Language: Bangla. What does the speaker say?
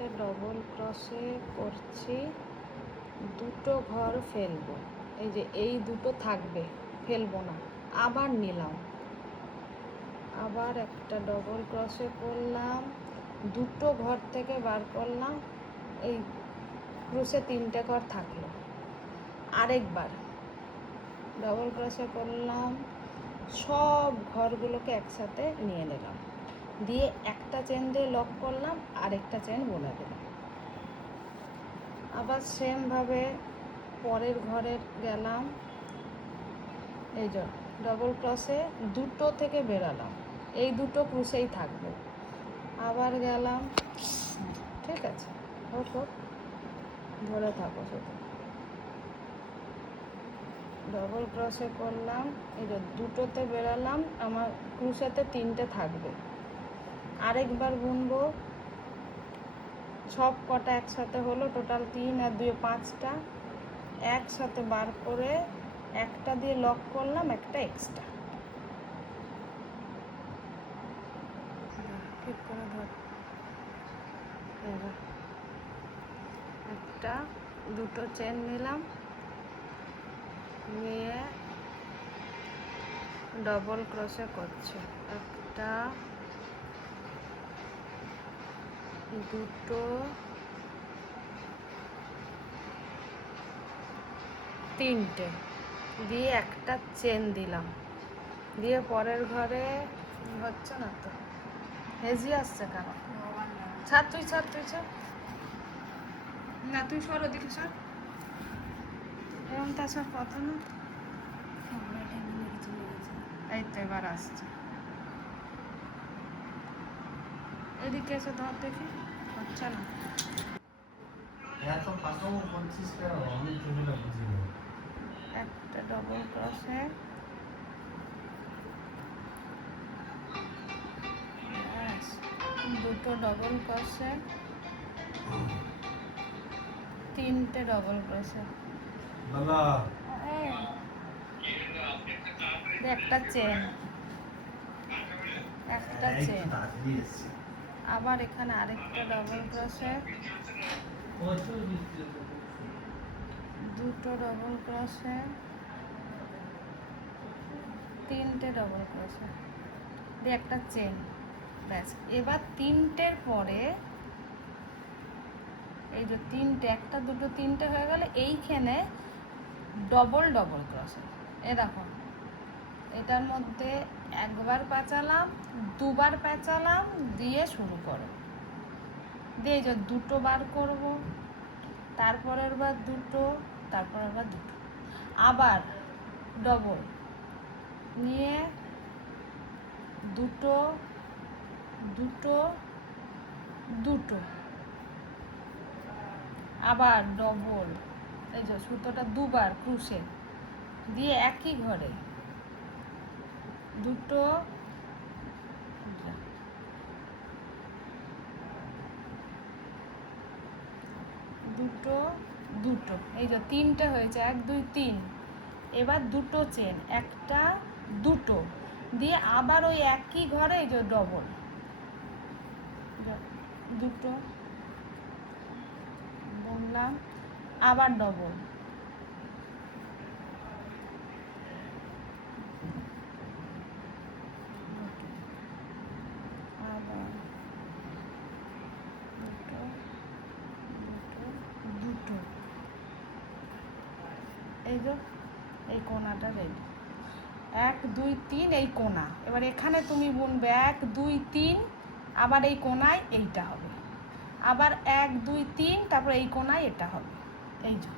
একটা ডবল ক্রসে করছি, দুটো ঘর ফেলবো, এই যে এই দুটো থাকবে, ফেলবো না, আবার নিলাম, আবার একটা ডবল ক্রসে করলাম, দুটো ঘর থেকে বার করলাম, এই ক্রসে তিনটে ঘর থাকলো, আরেকবার ডবল ক্রসে করলাম, সব ঘরগুলোকে একসাথে নিয়ে নিলাম, দিয়ে একটা চেন দিয়ে লক করলাম, আরেকটা চেন বুনে দিলাম। আবার সেমভাবে পরের ঘরে গেলাম, এই যে ডবল ক্রসে দুটো থেকে বেরালাম, এই দুটো ক্রুশেই থাকবে, আবার গেলাম, ঠিক আছে, হোক হোক, ধরে থাকো শুধু, ডবল ক্রসে করলাম, এই যে দুটোতে বেরালাম, আমার ক্রুশেতে তিনটে থাকবে, আরেকবার বুনবো, সব কটা একসাথে হলো, টোটাল 3 আর 2 5টা, একসাথে বার করে একটা দিয়ে লক করলাম, একটা এক্সট্রা, ঠিক করে ধর, একটা দুটো চেন নিলাম, নিয়ে ডবল ক্রসে করছে, একটা দুটো তিনটে, দিয়ে একটা চেন দিলাম, দিয়ে পরের ঘরে হচ্ছে না তো, হেজি আসছে কেন, ছাড় তুই, ছাড় তুই, ছাড় না, তুই সর ওদিকে সর, এরকম তো আসার কথা না, এই তো এবার আসছে, এদিকে এসে ধর দেখি, হচ্ছে না, একটা ডবল ক্রসে, দুটো ডবল ক্রসে, তিনটে ডবল ক্রসে, একটা চেন, একটা চেন, আবার এখানে আরেকটা ডবল ক্রসে, দুটো ডবল ক্রসে, তিনটে ডবল ক্রসে, দিয়ে একটা চেন, ব্যাস। এবার তিনটের পরে এই যে তিনটে, একটা দুটো তিনটে হয়ে গেলে এইখানে ডবল ডবল ক্রসে, এ দেখো এটার মধ্যে একবার পেঁচালাম, দুবার পেঁচালাম, দিয়ে শুরু করো, দিয়ে এই যে দুটো বার করব, তারপরের বার দুটো, তারপরের বার দুটো, আবার ডবল নিয়ে দুটো দুটো দুটো, আবার ডবল, এই যে সুতোটা দুবার ক্রুশে দিয়ে একই ঘরে দুটো, দুটো দুটো, এই যে তিনটে হয়েছে, 1 2 3, এবার দুটো চেন, একটা দুটো, দিয়ে আবার ওই একই ঘরে এই যে ডবল, দুটো বুনলাম, আবার ডবল, আবার দুটো দুটো দুটো, এই যে এই কোণাটা রেডি, 1 2 3, এই কোণা, এবার এখানে তুমি বুনবে 1 2 3, আবার এই কোণায় এইটা হবে, আবার 1 2 3, তারপর এই কোণায় এটা হবে, এই যে